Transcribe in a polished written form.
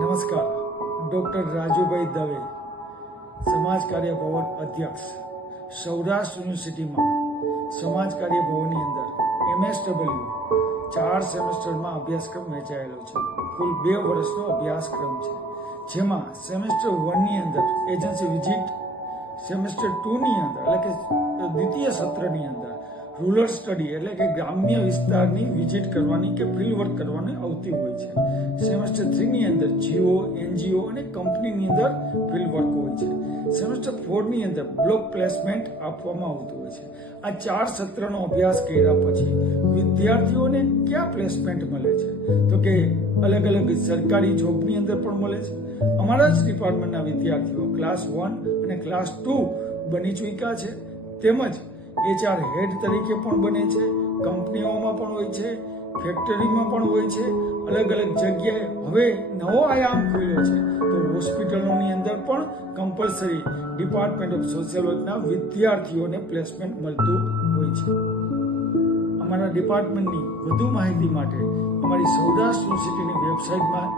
નમસ્કાર, ડૉક્ટર રાજુભાઈ દવે, સમાજ કાર્ય ભવન અધ્યક્ષ, સૌરાષ્ટ્ર યુનિવર્સિટીમાં સમાજ કાર્ય ભવનની અંદર MSW 4 સેમેસ્ટરમાં અભ્યાસક્રમ વહેંચાયેલો છે. કુલ 2 વર્ષનો અભ્યાસક્રમ છે, જેમાં સેમેસ્ટર 1ની અંદર એજન્સી વિઝિટ, સેમેસ્ટર 2ની અંદર એટલે કે દ્વિતીય સત્રની અંદર રૂરલ સ્ટડી એટલે કે ગ્રામ્ય વિસ્તારની વિઝિટ કરવાની કે ફિલ્ડ વર્ક કરવાની આવતી હોય છે. સેમેસ્ટર 3ની અંદર GO, NGO અને કંપનીની અંદર ફિલ્ડ વર્ક હોય છે. સેમેસ્ટર 4ની અંદર બ્લોક પ્લેસમેન્ટ આપવામાં આવતું હોય છે. આ 4 સત્રનો અભ્યાસ કર્યા પછી વિદ્યાર્થીઓને ક્યાં પ્લેસમેન્ટ મળે છે? તો કે અલગ અલગ સરકારી જોબની અંદર પણ મળે છે. અમારા જ ડિપાર્ટમેન્ટના વિદ્યાર્થીઓ ક્લાસ 1 અને ક્લાસ 2 બની ચૂક્યા છે, તેમજ HR હેડ તરીકે પણ બને છે, કંપનીઓમાં પણ હોય છે, ફેક્ટરીમાં પણ હોય છે, અલગ અલગ જગ્યાએ હવે નવો આયામ ખુલ્યો છે તો હોસ્પિટલોની અંદર પણ કમ્પલસરી ડિપાર્ટમેન્ટ ઓફ સોશિયલ વર્કના વિદ્યાર્થીઓને પ્લેસમેન્ટ મળતું હોય છે. અમારા ડિપાર્ટમેન્ટની વધુ માહિતી માટે અમારી સૌરાષ્ટ્ર યુનિવર્સિટીની વેબસાઇટમાં